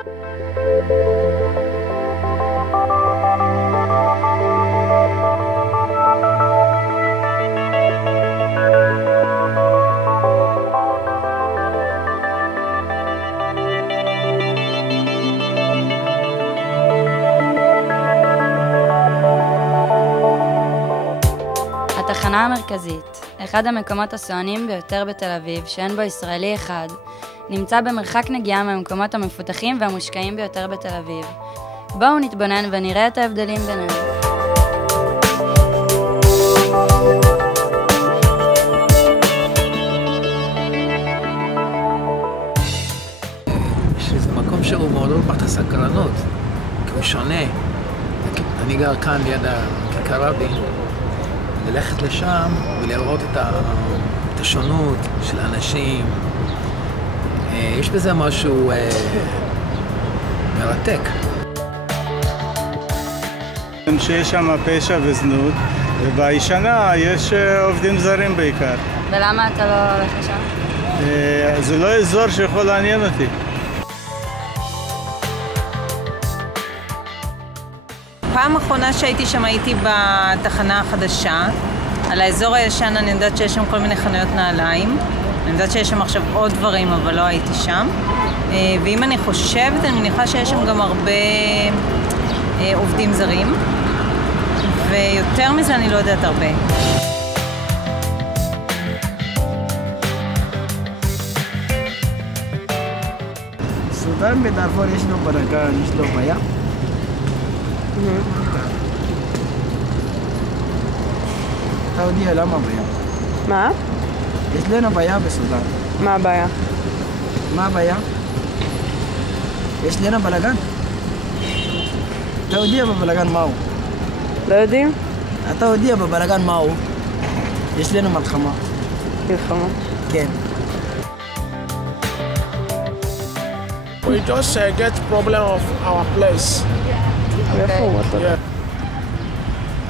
התחנה המרכזית, אחד המקומות הסואנים ביותר בתל אביב, שאין בו ישראלי אחד, נמצא במרחק נגיעה מהמקומות המפותחים והמושקעים ביותר בתל אביב. בואו נתבונן ונראה את ההבדלים ביניהם. שזה מקום שהוא מאוד פתח סקרנות, כי הוא שונה. אני גר כאן ליד הכיכר רבין. ללכת לשם ולראות את השונות של האנשים. יש בזה משהו מרתק. שיש שם פשע וזנות, ובישנה יש עובדים זרים בעיקר. ולמה אתה לא הולך לשם? זה לא אזור שיכול לעניין אותי. פעם אחרונה שהייתי שם הייתי בתחנה החדשה. על האזור הישן אני יודעת שיש שם כל מיני חנויות נעליים. אני יודעת שיש שם עכשיו עוד דברים, אבל לא הייתי שם. ואם אני חושבת, אני מניחה שיש שם גם הרבה עובדים זרים. ויותר מזה אני לא יודעת הרבה. סודן בדארפור יש לו בלגן, יש לו בעיה. אתה יודע למה בעיה? מה? יש לנו בעיה בסודן. מה הבעיה? מה הבעיה? יש לנו בלגן. אתה יודע בבלגן מהו? לא יודעים? אתה יודע בבלגן מהו? יש לנו מלחמה. מלחמה? כן. We just get problem of our place.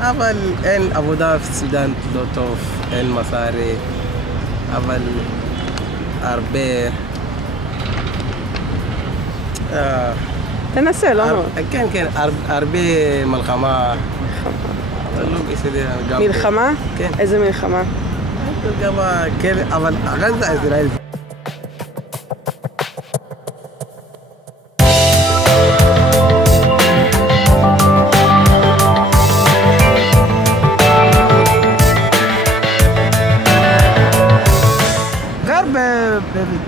אבל אין עבודה בסודן לא טוב, אין מסערי, אבל הרבה... תנסה, לא מאוד. כן, כן, הרבה מלחמה. מלחמה? כן. איזה מלחמה? כן, אבל עזה ישראל.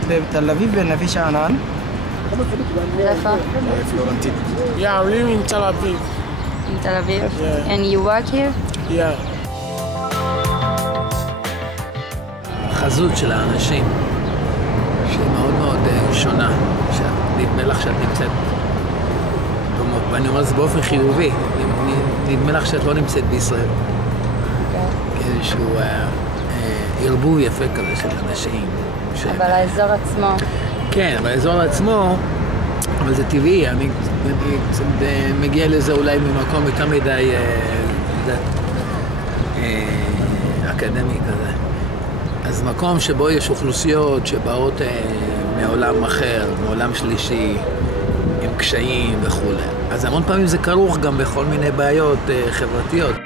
בתל אביב בנווה שאנן. איפה? Florentine. Yeah, I'm living in Tel Aviv. In Tel Aviv? Yeah. And you work here? Yeah. החזות של האנשים, שהיא מאוד מאוד שונה, נדמה לך שאת נמצאת, ואני אומר את זה באופן חיובי, נדמה לך שאת לא נמצאת בישראל. כאיזשהו ערבוב יפה כזה של אנשים. אבל האזור עצמו. כן, אבל האזור עצמו, אבל זה טבעי, אני קצת מגיע לזה אולי ממקום יותר מדי אקדמי כזה. אז מקום שבו יש אוכלוסיות שבאות מעולם אחר, מעולם שלישי, עם קשיים וכו'. אז המון פעמים זה כרוך גם בכל מיני בעיות חברתיות.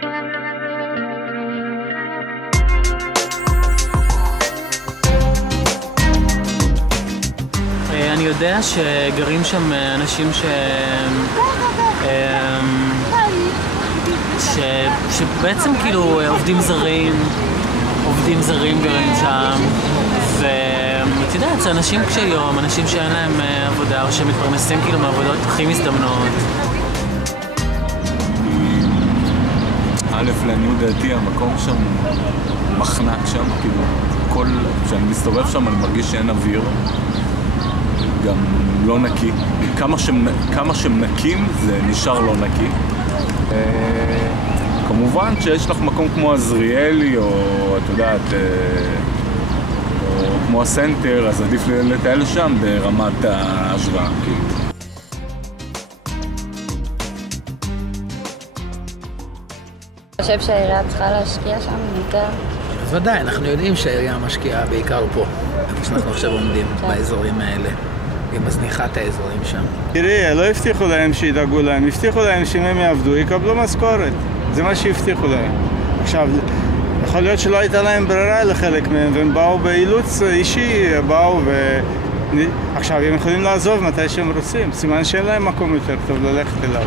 אני יודע שגרים שם אנשים שבעצם כאילו עובדים זרים גרים שם, ואת יודעת, זה אנשים קשי יום, אנשים שאין להם עבודה או שמתפרנסים כאילו מעבודות הכי מזדמנות. א', לעניות דעתי, המקום שם מחנק שם, כאילו, כשאני מסתובב שם אני מרגיש שאין אוויר. גם לא נקי. כמה שהם נקים זה נשאר לא נקי. כמובן שיש לך מקום כמו עזריאלי או את יודעת או כמו הסנטר, אז עדיף לטייל שם ברמת ההשוואה. אתה חושב שהעירייה צריכה להשקיע שם יותר? אז ודאי, אנחנו יודעים שהעירייה משקיעה בעיקר פה, איפה שאנחנו עכשיו עומדים, באזורים האלה. והיא מזניחה את האזורים שם. תראי, לא הבטיחו להם שידאגו להם, הבטיחו להם שאם הם יעבדו, יקבלו משכורת. זה מה שהבטיחו להם. עכשיו, יכול להיות שלא הייתה להם ברירה לחלק מהם, והם באו באילוץ אישי, עכשיו, הם יכולים לעזוב מתי שהם רוצים, סימן שאין להם מקום יותר טוב ללכת אליו.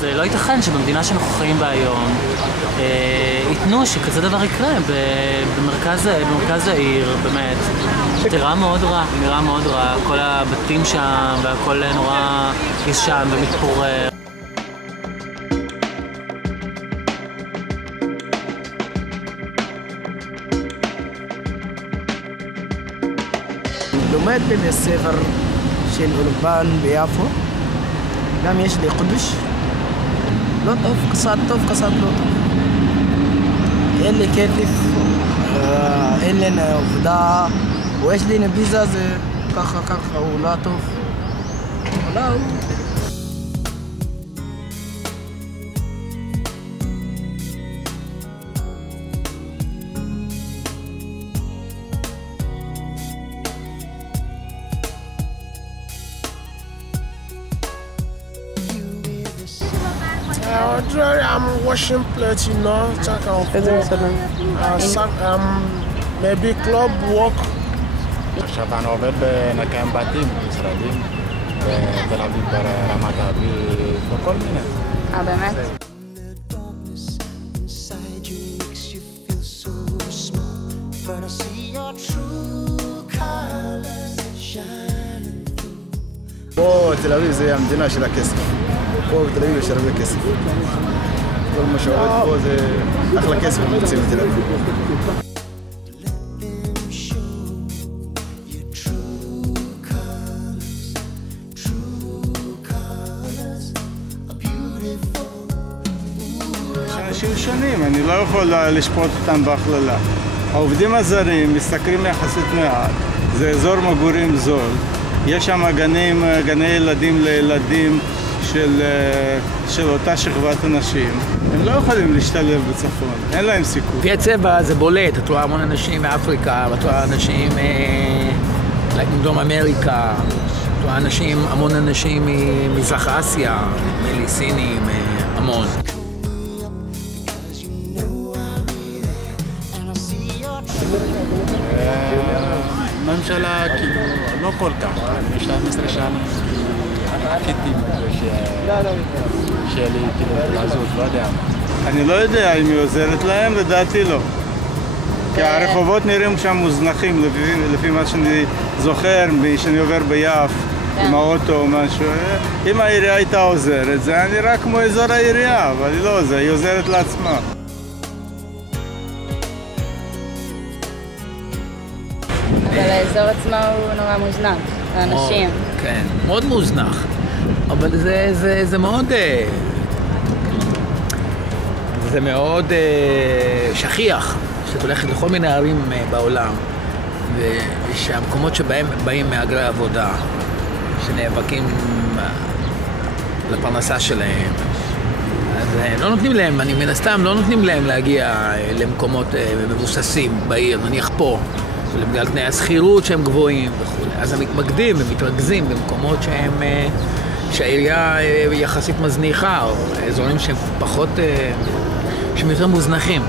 זה לא ייתכן שבמדינה שאנחנו חיים בה היום ייתנו שכזה דבר יקרה במרכז העיר, באמת. נראה מאוד רע, כל הבתים שם והכל נורא ישן ומתפורר. לומד בבית ספר של אולפן ביפו, גם יש לי חודש. לא טוב, קצת טוב, קצת לא טוב. אין לי כסף, אין לי עבודה, ויש לי נביזה, זה ככה, הוא לא טוב. לא. I'm washing plates, you know, check out maybe club work. עכשיו אני עובד בנקיים בתים, משרדים, בתל אביב, ברמת אביב, וכל מיני. באמת? פה תל אביב זה המדינה של הכסף. פה בתל אביב יש הרבה כסף. כל מה שעובד פה זה אחלה כסף ומוצאים בתל אביב. יש אנשים שונים, אני לא יכול לשפוט אותם בהכללה. העובדים הזרים משתכרים יחסית מעט, זה אזור מגורים זול. יש שם גני ילדים לילדים של אותה שכבת אנשים. הם לא יכולים להשתלב בצפון, אין להם סיכוי. לפי הצבע זה בולט, את רואה המון אנשים מאפריקה, את רואה אנשים מדרום אמריקה, את רואה המון אנשים ממזרח אסיה, סינים, המון. ממשלה כאילו לא כל כך, 12 שנה חיכיתי שלי כאילו לעזוב, לא יודע. אני לא יודע אם היא עוזרת להם, לדעתי לא. כי הרחובות נראים שם מוזנחים, לפי מה שאני זוכר, שאני עובר ביף עם האוטו או משהו. אם העירייה הייתה עוזרת, זה היה נראה כמו אזור העירייה, אבל היא לא עוזרת, היא עוזרת לעצמה. אבל האזור עצמו הוא נורא מוזנח, לאנשים. כן, מאוד מוזנח. אבל זה מאוד שכיח, שאת הולכת לכל מיני ערים בעולם, ושהמקומות שבהם באים מהגרי עבודה, שנאבקים לפרנסה שלהם, אז לא נותנים להם, מן הסתם לא נותנים להם להגיע למקומות מבוססים בעיר, נניח פה. בגלל תנאי הסחירות שהם גבוהים וכו'. אז הם מתמקדים ומתרכזים במקומות שהעירייה יחסית מזניחה, או אזורים שהם יותר מוזנחים.